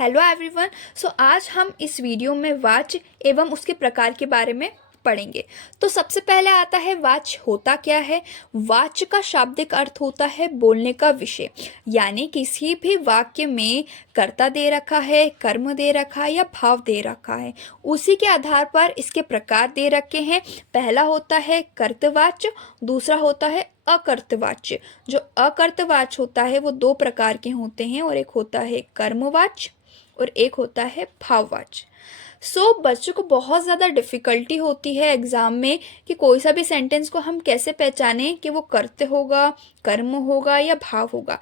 Hello everyone. आज हम इस वीडियो में वाच्य एवं उसके प्रकार के बारे में पढ़ेंगे। तो सबसे पहले आता है वाच्य होता क्या है। वाच्य का शाब्दिक अर्थ होता है बोलने का विषय, यानी किसी भी वाक्य में कर्ता दे रखा है, कर्म दे रखा है या भाव दे रखा है, उसी के आधार पर इसके प्रकार दे रखे हैं। पहला होता है कर्तवाच्य, दूसरा होता है अकर्तवाच्य। जो अकर्तवाच्य होता है वो दो प्रकार के होते हैं, और एक होता है कर्मवाच्य और एक होता है भाववाच्य। बच्चों को बहुत ज़्यादा डिफ़िकल्टी होती है एग्ज़ाम में कि कोई सा भी सेंटेंस को हम कैसे पहचानें कि वो कर्ते होगा, कर्म होगा या भाव होगा।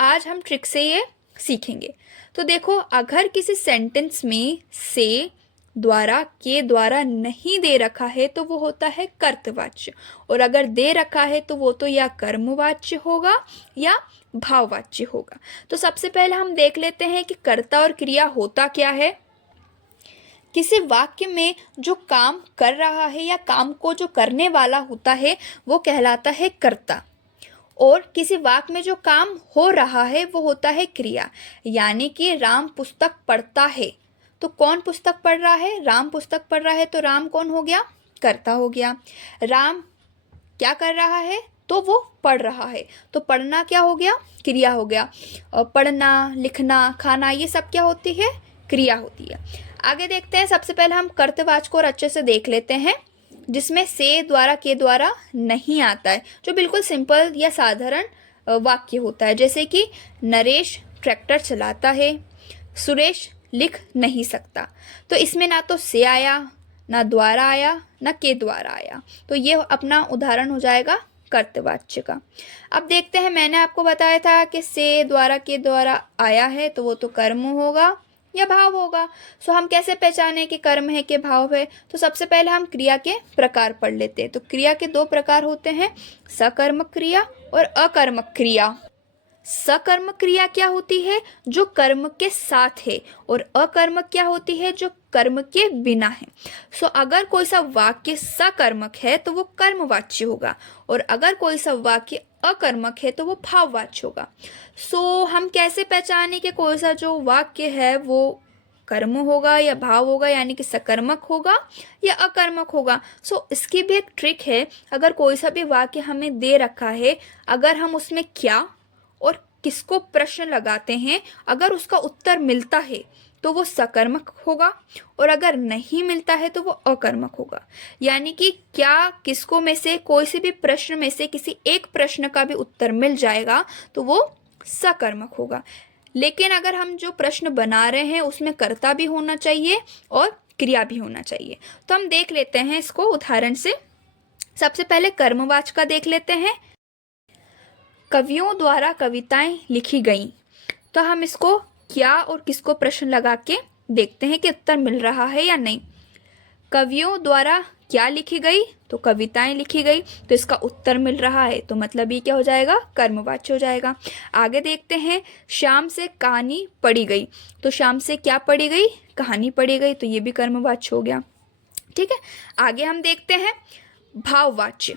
आज हम ट्रिक से ये सीखेंगे। तो देखो, अगर किसी सेंटेंस में से, द्वारा, के द्वारा नहीं दे रखा है तो वो होता है कर्तवाच्य, और अगर दे रखा है तो वो तो या कर्मवाच्य होगा या भाववाच्य होगा। तो सबसे पहले हम देख लेते हैं कि कर्ता और क्रिया होता क्या है। किसी वाक्य में जो काम कर रहा है या काम को जो करने वाला होता है वो कहलाता है कर्ता, और किसी वाक्य में जो काम हो रहा है वो होता है क्रिया। यानी कि राम पुस्तक पढ़ता है, तो कौन पुस्तक पढ़ रहा है? राम पुस्तक पढ़ रहा है, तो राम कौन हो गया? कर्ता हो गया। राम क्या कर रहा है? तो वो पढ़ रहा है, तो पढ़ना क्या हो गया? क्रिया हो गया। और पढ़ना, लिखना, खाना, ये सब क्या होती है? क्रिया होती है। आगे देखते हैं। सबसे पहले हम कर्तवाच्य को और अच्छे से देख लेते हैं, जिसमें से, द्वारा, के द्वारा नहीं आता है, जो बिल्कुल सिंपल या साधारण वाक्य होता है। जैसे कि नरेश ट्रैक्टर चलाता है, सुरेश लिख नहीं सकता। तो इसमें ना तो से आया, ना द्वारा आया, ना के द्वारा आया, तो ये अपना उदाहरण हो जाएगा कर्तवाच्य का। अब देखते हैं, मैंने आपको बताया था कि से, द्वारा, के द्वारा आया है तो वो तो कर्म होगा या भाव होगा। हम कैसे पहचाने कि कर्म है कि भाव है? तो सबसे पहले हम क्रिया के प्रकार पढ़ लेते हैं। तो क्रिया के दो प्रकार होते हैं, सकर्मक क्रिया और अकर्मक क्रिया। सकर्मक क्रिया क्या होती है? जो कर्म के साथ है, और अकर्मक क्या होती है? जो कर्म के बिना है। अगर कोई सा वाक्य सकर्मक है तो वो कर्मवाच्य होगा, और अगर कोई सा वाक्य अकर्मक है तो वो भाववाच्य होगा। हम कैसे पहचाने कि कोई सा जो वाक्य है वो कर्म होगा या भाव होगा, यानी कि सकर्मक होगा या अकर्मक होगा? इसकी भी एक ट्रिक है। अगर कोई सा भी वाक्य हमें दे रखा है, अगर हम उसमें क्या और किसको प्रश्न लगाते हैं, अगर उसका उत्तर मिलता है तो वो सकर्मक होगा, और अगर नहीं मिलता है तो वो अकर्मक होगा। यानी कि क्या, किसको में से कोई से भी प्रश्न में से किसी एक प्रश्न का भी उत्तर मिल जाएगा तो वो सकर्मक होगा। लेकिन अगर हम जो प्रश्न बना रहे हैं उसमें कर्ता भी होना चाहिए और क्रिया भी होना चाहिए। तो हम देख लेते हैं इसको उदाहरण से। सबसे पहले कर्मवाच्य का देख लेते हैं। कवियों द्वारा कविताएं लिखी गईं। तो हम इसको क्या और किसको प्रश्न लगा के देखते हैं कि उत्तर मिल रहा है या नहीं। कवियों द्वारा क्या लिखी गई? तो कविताएं लिखी गई, तो इसका उत्तर मिल रहा है, तो मतलब ये क्या हो जाएगा? कर्मवाच्य हो जाएगा। आगे देखते हैं, शाम से कहानी पढ़ी गई। तो शाम से क्या पढ़ी गई? कहानी पढ़ी गई, तो ये भी कर्मवाच्य हो गया। ठीक है, आगे हम देखते हैं भाववाच्य।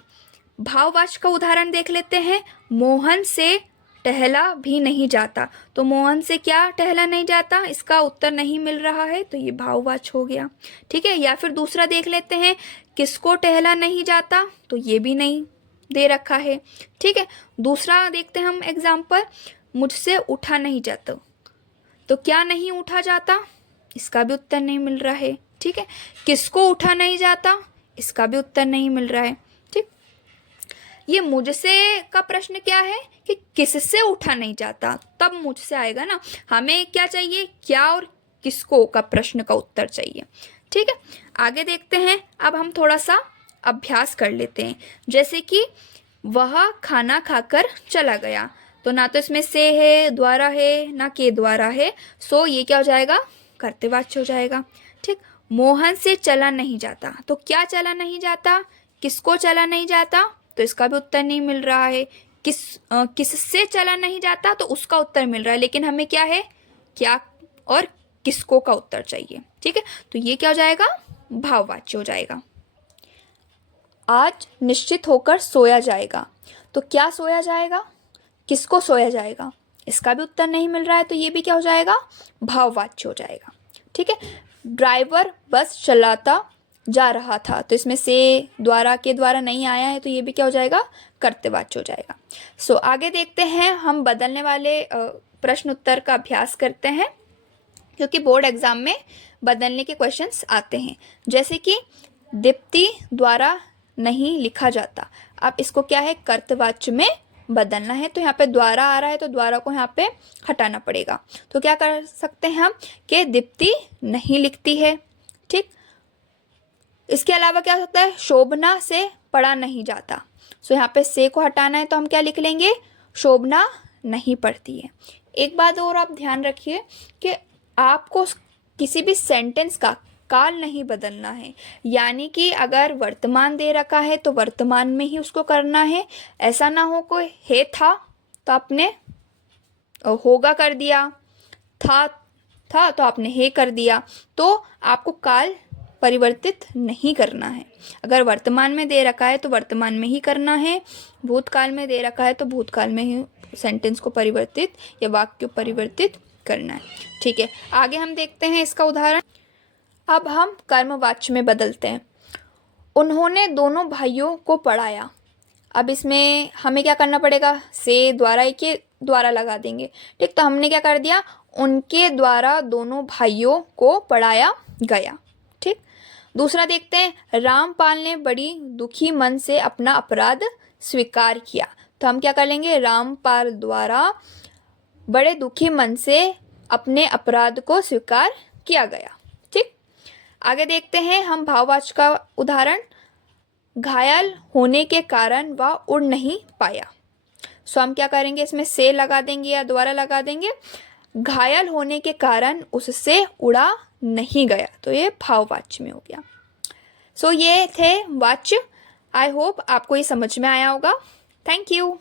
भाववाच्य का उदाहरण देख लेते हैं। मोहन से टहला भी नहीं जाता। तो मोहन से क्या टहला नहीं जाता? इसका उत्तर नहीं मिल रहा है, तो ये भाववाच्य हो गया। ठीक है, या फिर दूसरा देख लेते हैं, किसको टहला नहीं जाता? तो ये भी नहीं दे रखा है। ठीक है, दूसरा देखते हैं हम एग्जाम्पल, मुझसे उठा नहीं जाता। तो क्या नहीं उठा जाता? इसका भी उत्तर नहीं मिल रहा है। ठीक है, किसको उठा नहीं जाता? इसका भी उत्तर नहीं मिल रहा है। ठीक, ये मुझसे का प्रश्न क्या है कि किससे उठा नहीं जाता, तब मुझसे आएगा ना। हमें क्या चाहिए? क्या और किसको का प्रश्न का उत्तर चाहिए। ठीक है, आगे देखते हैं। अब हम थोड़ा सा अभ्यास कर लेते हैं। जैसे कि वह खाना खाकर चला गया। तो ना तो इसमें से है, द्वारा है, ना के द्वारा है। ये क्या हो जाएगा? कर्तवाच्य हो जाएगा। ठीक, मोहन से चला नहीं जाता। तो क्या चला नहीं जाता? किसको चला नहीं जाता? तो इसका भी उत्तर नहीं मिल रहा है। किससे चला नहीं जाता? तो उसका उत्तर मिल रहा है, लेकिन हमें क्या है? क्या और किसको का उत्तर चाहिए। ठीक है, तो ये क्या हो जाएगा? भाववाच्य हो जाएगा। आज निश्चित होकर सोया जाएगा। तो क्या सोया जाएगा? किसको सोया जाएगा? इसका भी उत्तर नहीं मिल रहा है तो ये भी क्या हो जाएगा, भाववाच्य हो जाएगा। ठीक है। ड्राइवर बस चलाता जा रहा था, तो इसमें से द्वारा के द्वारा नहीं आया है तो ये भी क्या हो जाएगा, कर्तव्यवाच्य हो जाएगा। सो आगे देखते हैं, हम बदलने वाले प्रश्न उत्तर का अभ्यास करते हैं, क्योंकि बोर्ड एग्जाम में बदलने के क्वेश्चंस आते हैं। जैसे कि दीप्ति द्वारा नहीं लिखा जाता, अब इसको क्या है, कर्तव्यवाच्य में बदलना है। तो यहाँ पे द्वारा आ रहा है तो द्वारा को यहाँ पे हटाना पड़ेगा। तो क्या कर सकते हैं हम कि दीप्ति नहीं लिखती है। ठीक। इसके अलावा क्या हो सकता है, शोभना से पढ़ा नहीं जाता। सो यहाँ पे से को हटाना है तो हम क्या लिख लेंगे, शोभना नहीं पढ़ती है। एक बात और आप ध्यान रखिए कि आपको किसी भी सेंटेंस का काल नहीं बदलना है, यानी कि अगर वर्तमान दे रखा है तो वर्तमान में ही उसको करना है। ऐसा ना हो कोई है था तो आपने होगा कर दिया, था तो आपने हे कर दिया, तो आपको काल परिवर्तित नहीं करना है। अगर वर्तमान में दे रखा है तो वर्तमान में ही करना है, भूतकाल में दे रखा है तो भूतकाल में ही सेंटेंस को परिवर्तित या वाक्य को परिवर्तित करना है। ठीक है। आगे हम देखते हैं इसका उदाहरण। अब हम कर्मवाच्य में बदलते हैं। उन्होंने दोनों भाइयों को पढ़ाया। अब इसमें हमें क्या करना पड़ेगा, से द्वारा के द्वारा लगा देंगे। ठीक। तो हमने क्या कर दिया, उनके द्वारा दोनों भाइयों को पढ़ाया गया। ठीक। दूसरा देखते हैं, रामपाल ने बड़ी दुखी मन से अपना अपराध स्वीकार किया। तो हम क्या कर लेंगे, रामपाल द्वारा बड़े दुखी मन से अपने अपराध को स्वीकार किया गया। ठीक। आगे देखते हैं हम भाववाच्य का उदाहरण। घायल होने के कारण वह उड़ नहीं पाया। सो हम क्या करेंगे, इसमें से लगा देंगे या द्वारा लगा देंगे। घायल होने के कारण उससे उड़ा नहीं गया, तो ये भाववाच्य में हो गया। सो ये थे वाच्य। आई होप आपको ये समझ में आया होगा। Thank you.